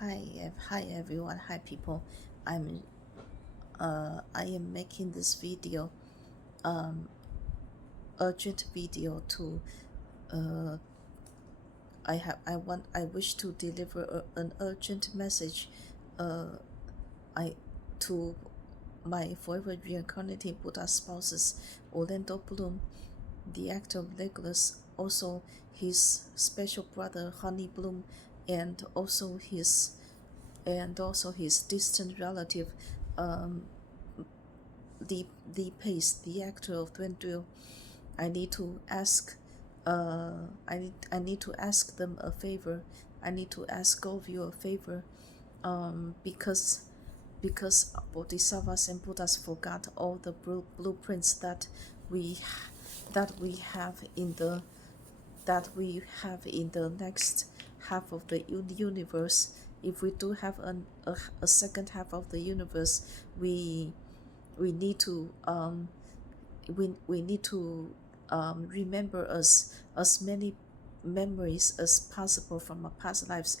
Hi everyone, hi people. I'm I am making this video, um urgent video to uh I wish to deliver an urgent message uh I to my forever reincarnating Buddha spouses, Orlando Bloom, the actor Legolas, also his special brother Honey Bloom, and also his distant relative, um, the Pace, the actor of Thranduil. I need to ask, I need to ask them a favor. I need to ask all of you a favor, because Bodhisattvas and Buddhas forgot all the blueprints we we have in the we have in the next half of the universe. If we do have a second half of the universe, we need to we need to remember as many memories as possible from our past lives,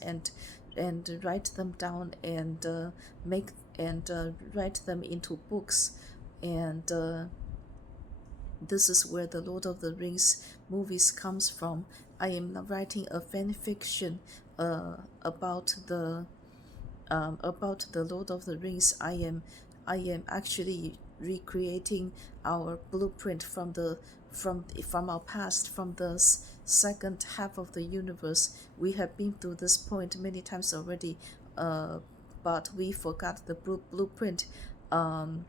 and write them down, and make and write them into books. And this is where the Lord of the Rings movies comes from. I am writing a fan fiction about the Lord of the Rings. I am actually recreating our blueprint from our past, from the second half of the universe. We have been through this point many times already, but we forgot the blueprint. Um,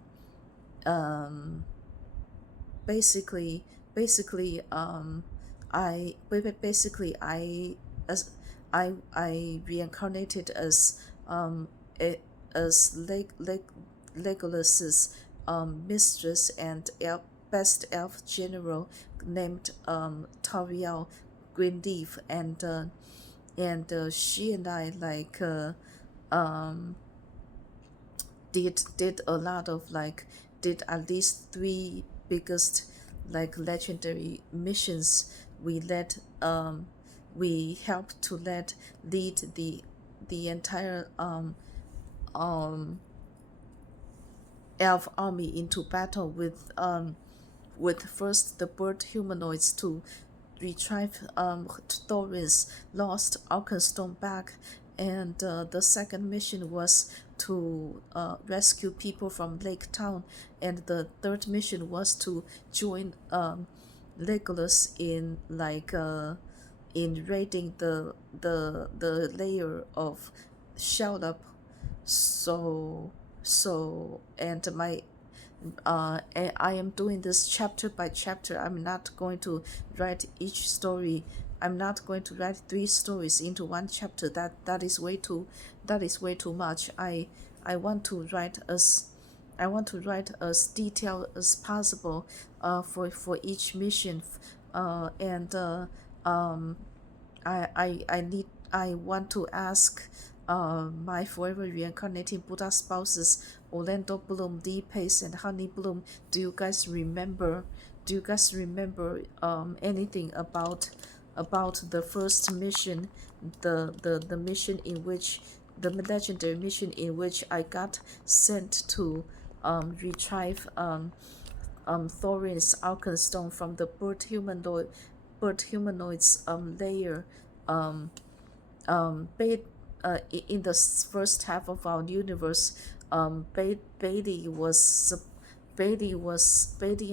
um, basically, basically, basically, as I reincarnated as as Legolas's mistress and best elf general, named Thranduil Greenleaf, and she and I um did a lot of did at least three biggest legendary missions. We helped to lead the entire um elf army into battle with first the bird humanoids to retrieve Thorin's lost Arkenstone back, and the second mission was to rescue people from Lake Town, and the third mission was to join Legolas in raiding the layer of Sheldon. So and my and I am doing this chapter by chapter. I'm not going to write each story. I'm not going to write three stories into one chapter. That is way too much. I want to write as detailed as possible for each mission, and um I want to ask my forever reincarnating Buddha spouses, Orlando Bloom, Lee Pace, and Honey Bloom. Do you guys remember? Do you guys remember anything about the first mission, the mission in which the legendary mission in which I got sent to retrieve Thorin's Arkenstone from the bird humanoids layer, um, in the first half of our universe. Bailey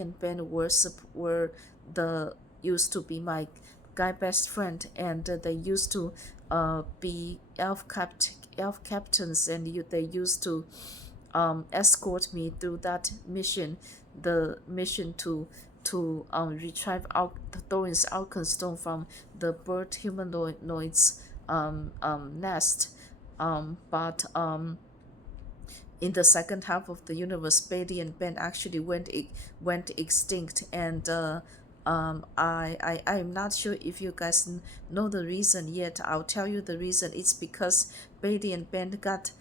and Ben were the used to be my guy best friend, and they used to be elf captains, and they used to escort me through that mission, the mission to retrieve Thorin's Arkenstone from the bird humanoids nest. But in the second half of the universe, Bailey and Ben actually went extinct, and I'm not sure if you guys know the reason yet. I'll tell you the reason. It's because Bailey and Ben got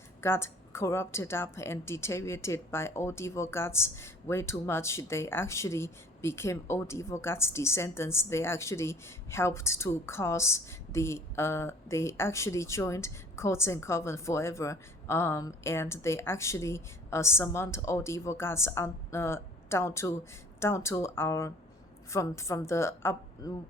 corrupted up and deteriorated by old evil gods way too much. They actually became old evil gods descendants, they actually helped to cause they actually joined courts and coven forever, and they actually summoned old evil gods on down to down to our from the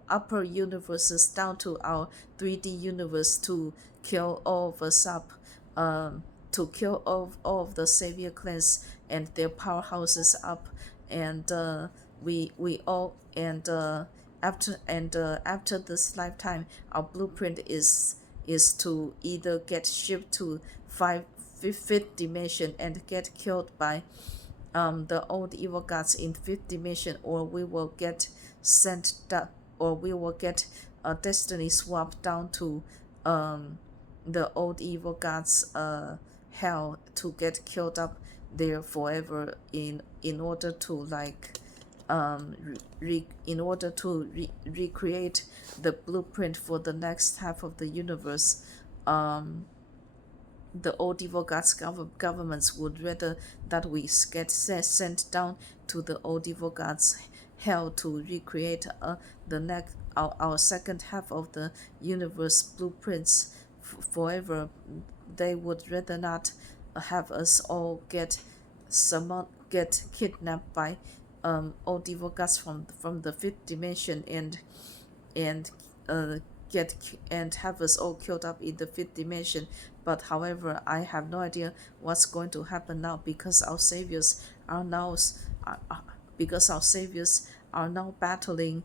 upper universes down to our 3D universe to kill all of us up, to kill all of the savior clans and their powerhouses up, and we all after this lifetime, our blueprint is to either get shipped to fifth dimension and get killed by the old evil gods in fifth dimension, or we will get sent down, or we will get a destiny swap down to the old evil gods hell to get killed up there forever in order to like in order to recreate the blueprint for the next half of the universe. The old evil gods governments would rather that we get sent down to the old evil gods hell to recreate the next our second half of the universe blueprints forever. They would rather not have us all get kidnapped by old evil gods from the fifth dimension and get and have us all killed up in the fifth dimension. But however, I have no idea what's going to happen now, because our saviors are now battling,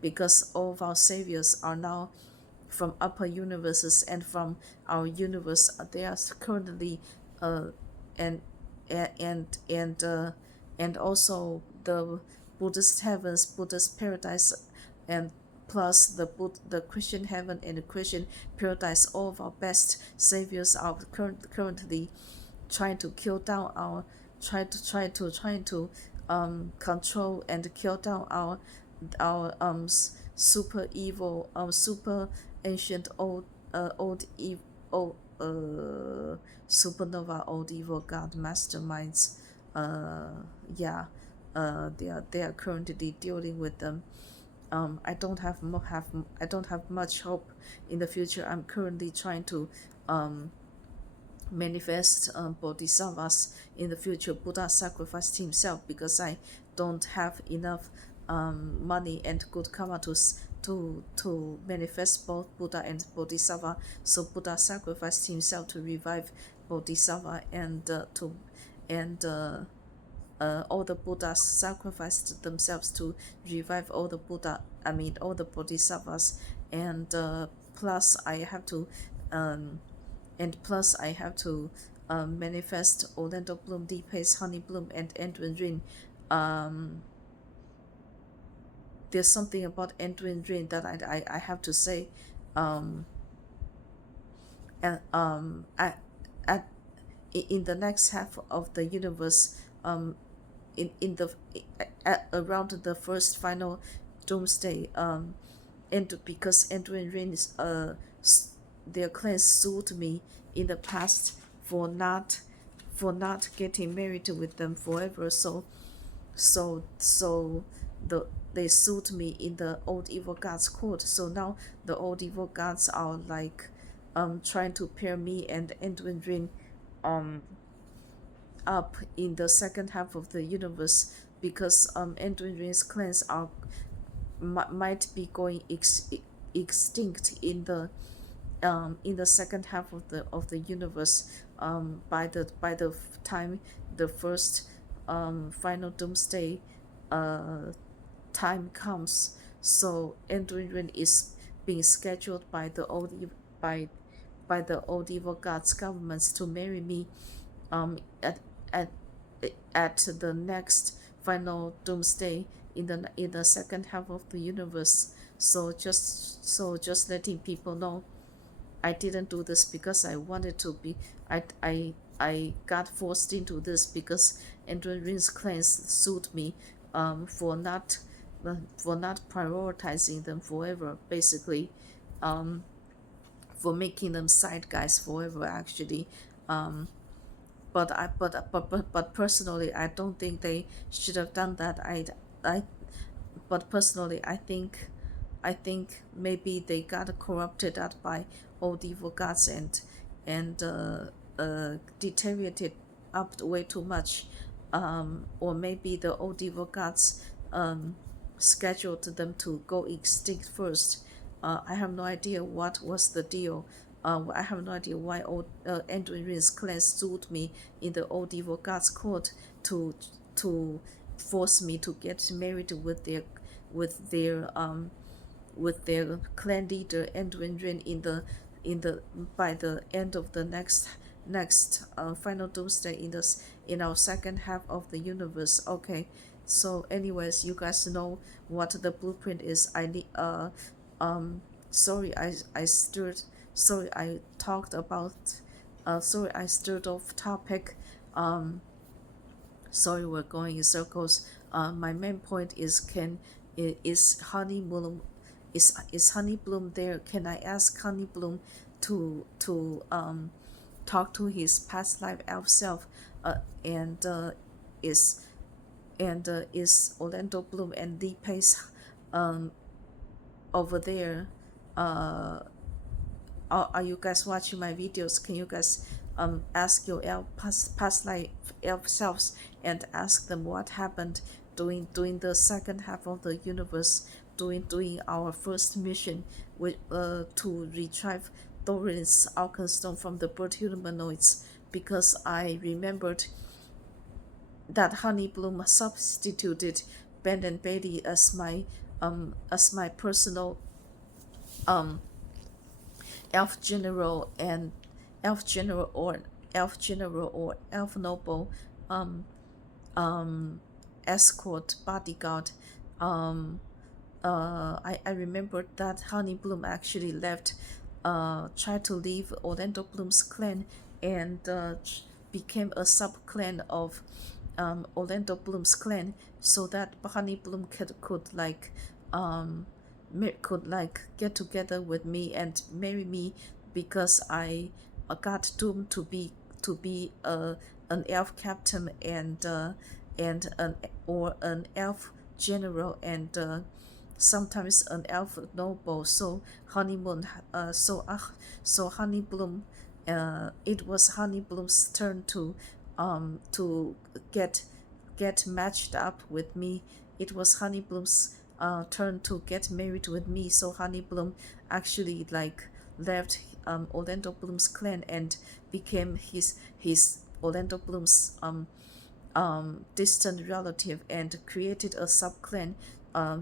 because all of our saviors are now from upper universes and from our universe. They are currently and and also the Buddhist heavens, Buddhist paradise, and plus the Christian heaven and the Christian paradise. All of our best saviors are currently trying to kill down our trying to control and kill down our super evil super ancient old evil supernova old evil god masterminds. Yeah, they are currently dealing with them. I don't have much hope in the future. I'm currently trying to manifest bodhisattvas in the future. Buddha sacrificed himself because I don't have enough money and good karma to manifest both Buddha and Bodhisattva. So Buddha sacrificed himself to revive Bodhisattva, and all the Buddhas sacrificed themselves to revive all the all the Bodhisattvas, and plus I have to manifest Orlando Bloom, Deepace, Honey Bloom, and Anduin Wrynn. There's something about Anduin Wrynn that I have to say. And in the next half of the universe, in the around the first final doomsday, and because Anduin Wrynn is their clans sued me in the past for not getting married with them forever. So they sued me in the old evil gods court. So now the old evil gods are like trying to pair me and Anduin Wrynn up in the second half of the universe, because Anduin Wrynn's clans are might be going extinct in the second half of the universe, by the time the first final doomsday time comes. So Anduin Wrynn is being scheduled by the old evil gods governments to marry me at the next final doomsday in the second half of the universe. So just letting people know, I didn't do this because I wanted to be. I got forced into this because Anduin Wrynn's clans sued me for not prioritizing them forever, basically, for making them side guys forever, actually. But personally, I don't think they should have done that. I but personally I think maybe they got corrupted out by old evil gods and deteriorated up way too much, or maybe the old evil gods scheduled them to go extinct first. I have no idea what was the deal. I have no idea why old Anduin Wrynn's clan sued me in the old evil gods court to to force me to get married with their with their clan leader Anduin Wrynn in the by the end of the next final doomsday in our second half of the universe. Okay, so anyways, you guys know what the blueprint is. I need sorry I stirred sorry I talked about sorry I stirred off topic. Sorry, we're going in circles. My main point is is Honey Bloom is Honey Bloom there? Can I ask Honey Bloom to talk to his past life elf self? And is is Orlando Bloom and Lee Pace um over there? Uh, are you guys watching my videos? Can you guys ask your past life elf selves and ask them what happened during the second half of the universe, doing our first mission with to retrieve Thorin's Arcanstone from the bird humanoids, because I remembered that Honey Bloom substituted Ben and Bailey as my personal um elf general and elf general or elf noble um escort bodyguard. um I remembered that Honey Bloom actually left, tried to leave Orlando Bloom's clan and became a sub clan of Orlando Bloom's clan, so that Honey Bloom could like um could like get together with me and marry me, because I got doomed to be an elf captain and an elf general and sometimes an elf noble. So honeymoon so Honey Bloom, it was Honey Bloom's turn to get matched up with me. It was Honey Bloom's turn to get married with me. So Honey Bloom actually like left Orlando Bloom's clan and became his Orlando Bloom's distant relative and created a subclan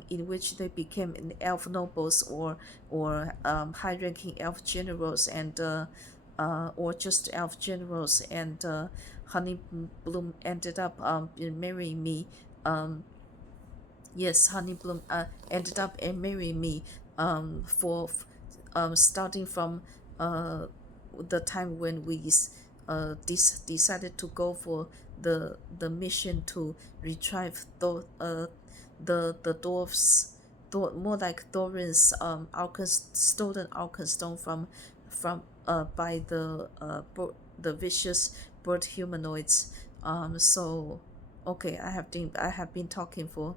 in which they became an elf nobles or high-ranking elf generals and or just elf generals, and Honey Bloom ended up marrying me. Yes, Honey Bloom ended up marrying me for starting from the time when we decided to go for the mission to retrieve the dwarfs, more like Thorin's stolen Arcanstone from by the vicious bird humanoids. So okay, I have been talking for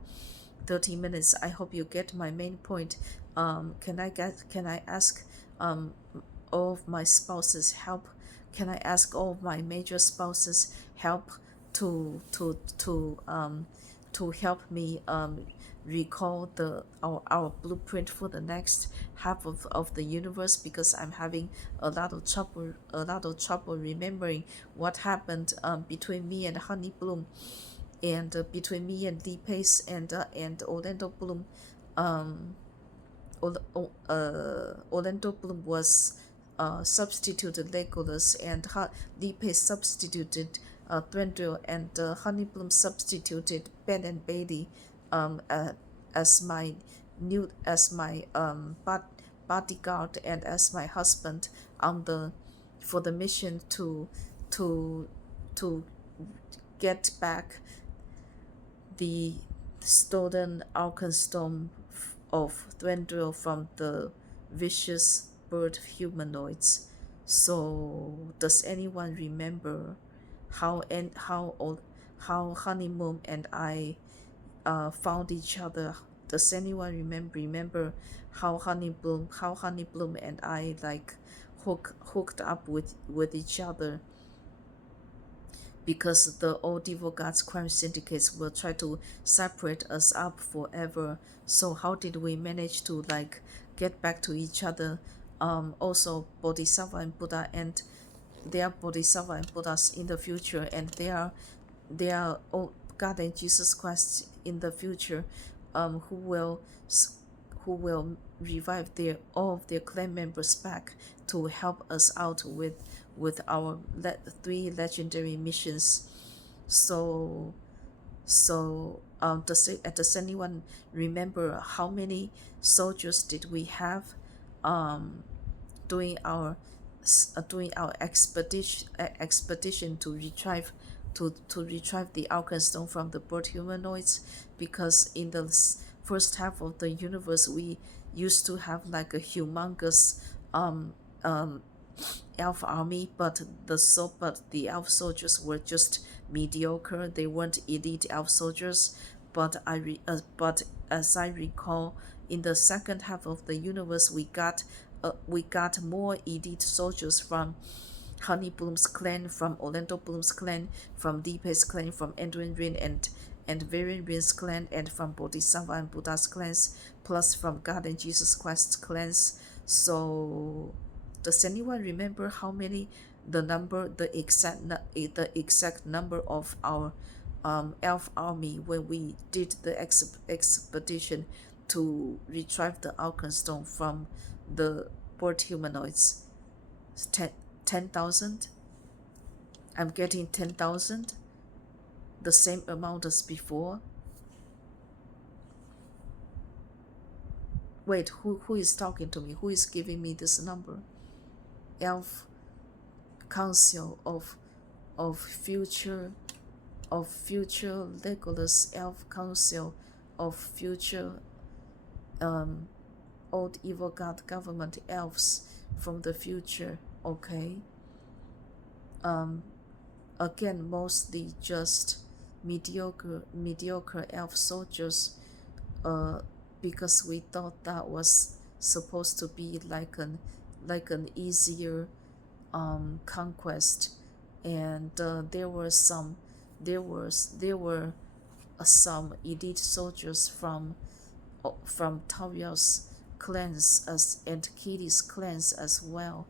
30 minutes. I hope you get my main point. Can I ask all of my spouses help? Can I ask all of my major spouses help to help me recall our blueprint for the next half of the universe, because I'm having a lot of trouble remembering what happened between me and Honey Bloom, and between me and Lee Pace and Orlando Bloom. um Orlando Bloom was substituted Legolas, and Lee Pace substituted Thranduil, and Honey Bloom substituted Ben and Bailey as my bodyguard and as my husband on the for the mission to to get back the stolen Arcanstone of Thranduil from the vicious bird humanoids. So, does anyone remember how Honeymoon and I found each other. Does anyone remember how Honey Bloom and I like hooked up with each other? Because the old evil gods crime syndicates will try to separate us up forever. So how did we manage to like get back to each other? Also Bodhisattva and Buddha, and they are Bodhisattva and Buddhas in the future, and they are God and Jesus Christ in the future, who will revive all of their clan members back to help us out with our three legendary missions. So does anyone remember how many soldiers did we have um, doing our expedition to retrieve the Arcan Stone from the bird humanoids? Because in the first half of the universe, we used to have like a humongous um um elf army, but the elf soldiers were just mediocre. They weren't elite elf soldiers. But as I recall, in the second half of the universe, we got more elite soldiers from Honey Bloom's clan, from Orlando Bloom's clan, from Deepe's clan, from Anduin Wrynn and Very Ryn's clan, and from Bodhisattva and Buddha's clans, plus from God and Jesus Christ's clans. So does anyone remember how many the exact number of our elf army when we did the expedition to retrieve the Arcan Stone from the bird humanoids? 10,000? I'm getting 10,000, the same amount as before. Wait, who is talking to me? Who is giving me this number? Elf Council of future Legolas, Elf Council of future old evil god government elves from the future. Okay. Again, mostly just mediocre elf soldiers, because we thought that was supposed to be like an easier conquest. And there were some elite soldiers from Tauriel's clans and Kitty's clans as well,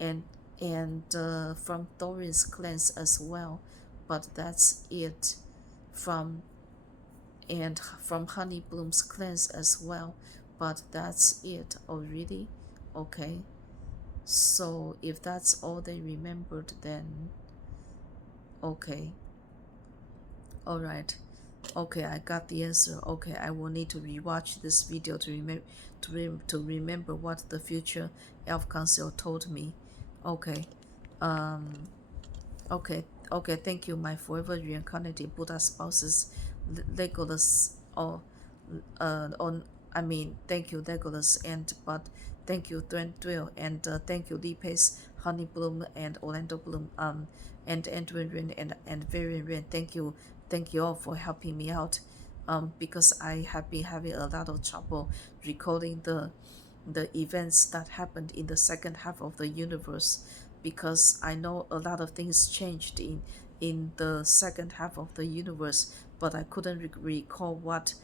and from Thorin's clans as well, but that's it. From Honey Bloom's clans as well, but that's it. Oh really? Okay. So if that's all they remembered, then okay. All right. Okay, I got the answer. Okay, I will need to rewatch this video to remember what the future elf council told me. Okay. Okay. Thank you, my forever reincarnating Buddha spouses, Legolas. Thank you, Legolas, thank you, Thranduil, and thank you, Deepe's, Honey Bloom, and Orlando Bloom, and Anduin Wrynn, and Very Rynn. Thank you all for helping me out, because I have been having a lot of trouble recalling the events that happened in the second half of the universe, because I know a lot of things changed in the second half of the universe, but I couldn't recall what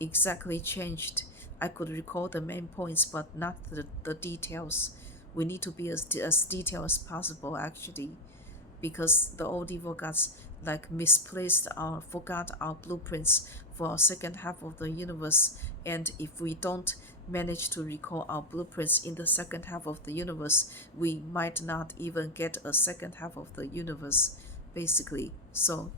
exactly changed. I could recall the main points, but not the details. We need to be as detailed as possible, actually, because the old evil gods like forgot our blueprints for our second half of the universe. And if we don't manage to recall our blueprints in the second half of the universe, we might not even get a second half of the universe, basically. So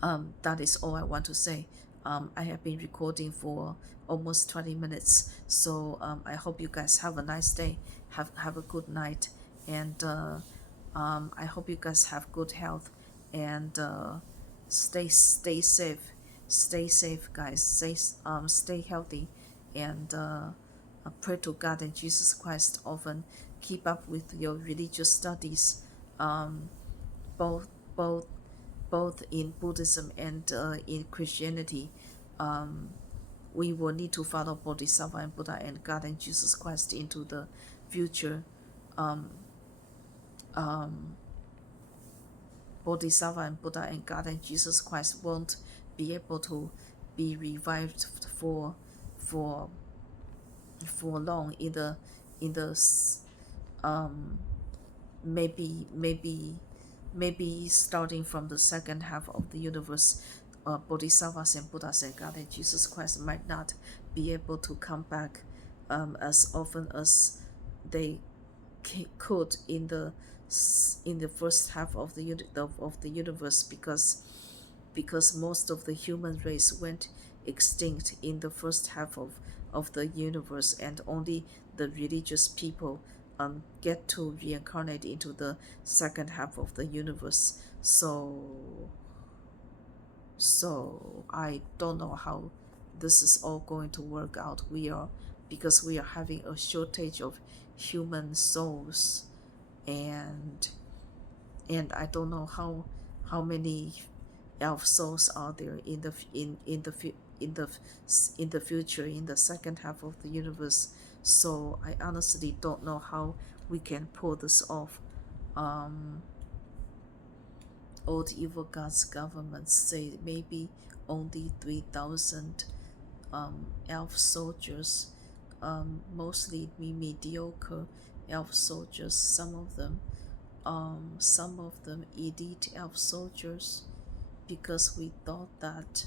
that is all I want to say. I have been recording for almost 20 minutes, so I hope you guys have a nice day, have a good night, and I hope you guys have good health, and stay safe, guys. Stay healthy, and pray to God and Jesus Christ often. Keep up with your religious studies, both both in Buddhism and in Christianity, we will need to follow Bodhisattva and Buddha and God and Jesus Christ into the future. Um, um, Bodhisattva and Buddha and God and Jesus Christ won't be able to be revived for for long in the um maybe starting from the second half of the universe. Bodhisattvas and Buddhas and God and Jesus Christ might not be able to come back as often as they could in the first half of the universe, because most of the human race went extinct in the first half of the universe, and only the religious people get to reincarnate into the second half of the universe. So I don't know how this is all going to work out. Because we are having a shortage of human souls, and I don't know how many elf souls are there in the in the future, in the second half of the universe. So I honestly don't know how we can pull this off. Old evil gods governments say maybe only 3,000 elf soldiers, mostly mediocre elf soldiers, some of them elite elf soldiers, because we thought that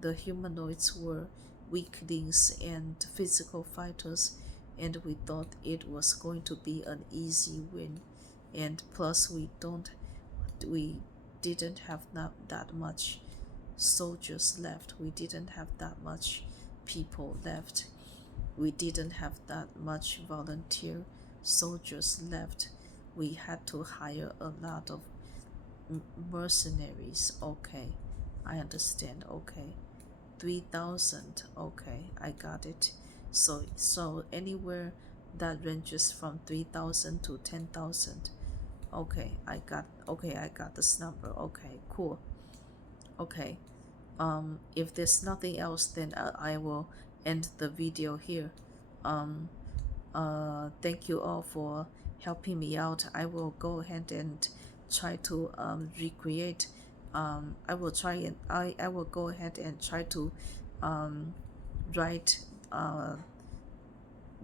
the humanoids were weaklings and physical fighters, and we thought it was going to be an easy win. And plus we didn't have that much soldiers left. We didn't have that much people left. We didn't have that much volunteer soldiers left. We had to hire a lot of mercenaries. Okay, I understand. Okay, 3,000. Okay, I got it. So anywhere that ranges from 3,000 to 10,000. Okay, I got this number. Okay, cool. Okay, if there's nothing else, then I will end the video here. Thank you all for helping me out. I will go ahead and try to recreate. I will go ahead and try to write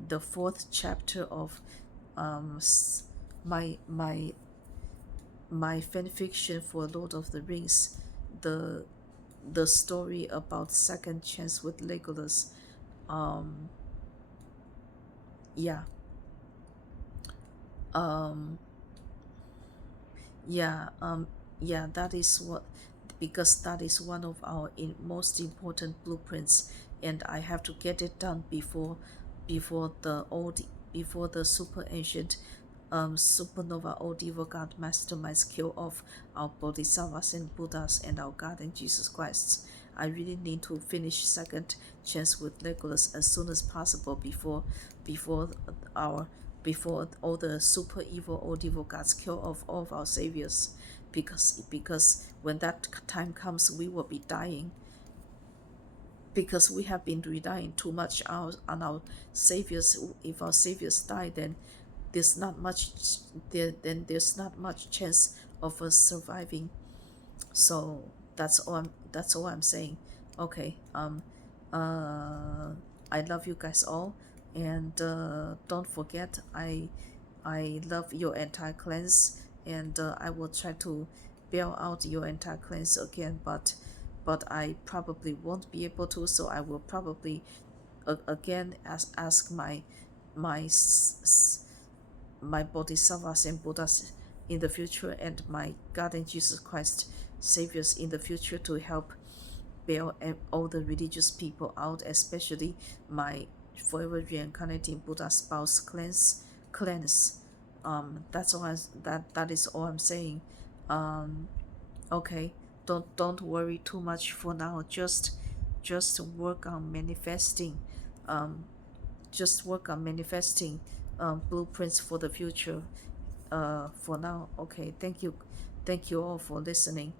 the fourth chapter of my fan fiction for Lord of the Rings, the story about second chance with Legolas. Yeah. Um, yeah. Yeah. That is what, because that is one of our most important blueprints, and I have to get it done before the super ancient supernova old evil god masterminds kill off our bodhisattvas and Buddhas and our God and Jesus Christ. I really need to finish second chance with Legolas as soon as possible before all the super evil old evil gods kill off all of our saviors, because when that time comes we will be dying, because we have been relying too much on our saviors. If our saviors die, then there's not much chance of us surviving. So that's all I'm saying. Okay. I love you guys all, and don't forget, I love your entire clans, and I will try to bail out your entire clans again, but I probably won't be able to. So I will probably again ask my bodhisattvas and Buddhas in the future, and my God and Jesus Christ saviors in the future, to help bail all the religious people out, especially my Forever Reincarnating Buddha Spouse clans. That's all. That is all I'm saying. Okay, don't worry too much for now. Just work on manifesting. Just work on manifesting blueprints for the future. For now. Okay, thank you. Thank you all for listening.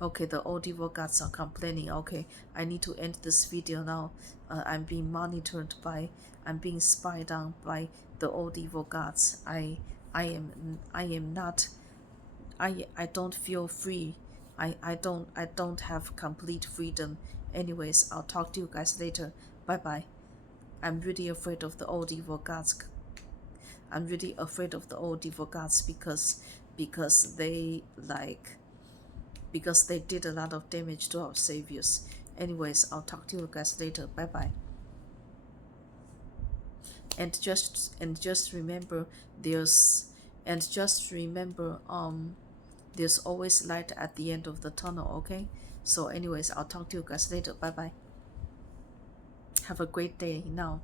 Okay, the old evil gods are complaining. Okay, I need to end this video now. I'm being monitored by, I'm being spied on by the old evil gods. I am not, I don't feel free. I don't have complete freedom. Anyways, I'll talk to you guys later. Bye bye. I'm really afraid of the old evil gods. I'm really afraid of the old evil gods because they like, because they did a lot of damage to our saviors. Anyways, I'll talk to you guys later. Bye bye. And just remember, there's and just remember there's always light at the end of the tunnel. Okay, so anyways, I'll talk to you guys later. Bye bye. Have a great day now.